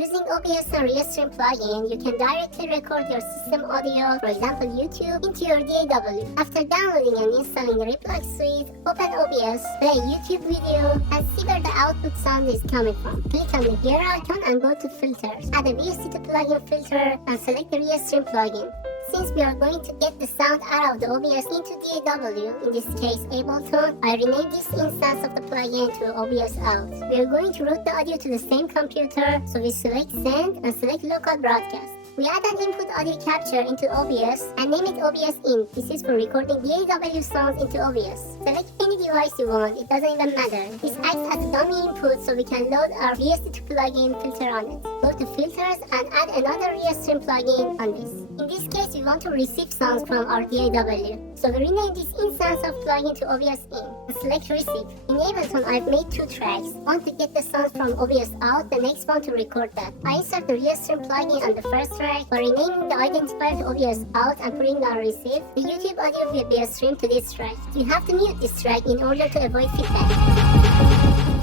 Using OBS and Restream plugin, you can directly record your system audio, for example YouTube, into your DAW. After downloading and installing the Replug suite, open OBS, play a YouTube video, and see where the output sound is coming from. Click on the gear icon and go to Filters. Add a VST2 plugin filter and select the Restream plugin. Since we are going to get the sound out of the OBS into DAW, in this case Ableton, I renamed this instance of the plugin to OBS out. We are going to route the audio to the same computer, so we select Send and select Local Broadcast. We add an input audio capture into OBS and name it OBS in. This is for recording DAW sounds into OBS. Select any device you want, it doesn't even matter. This acts as a dummy input so we can load our VST2 plugin filter on it. Go to Filters and add another Restream plugin on this. In this case, we want to receive sounds from our DAW. So we rename this instance of plugin to OBS in. And select Receive. In Ableton, I've made two tracks. One to get the sounds from OBS out, the next one to record that. I insert the Restream plugin on the first track by renaming the identifier to OBS out and putting down Receive. The YouTube audio will be streamed to this track. You have to mute this track in order to avoid feedback.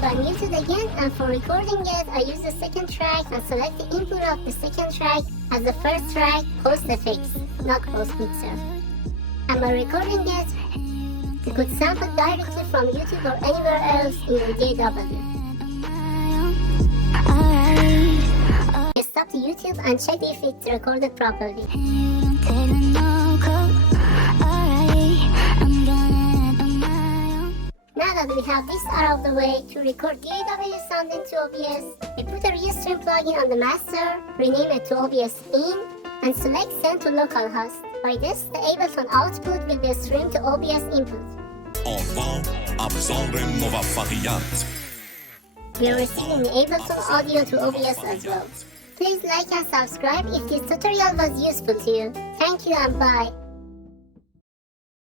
So I mute it again, and for recording it, I use the second track and select the input of the second track as the first track, Post Effects, not Post Mixer. And by recording it, you could sample directly from YouTube or anywhere else in your DAW. Stop the YouTube and check if it's recorded properly. Now that we have this out of the way, to record DAW sound into OBS, we put a Restream plugin on the master, rename it to OBS in, and select Send to localhost. By this, the Ableton output will be streamed to OBS input. We are receiving the Ableton audio to OBS as well. Please like and subscribe if this tutorial was useful to you. Thank you and bye.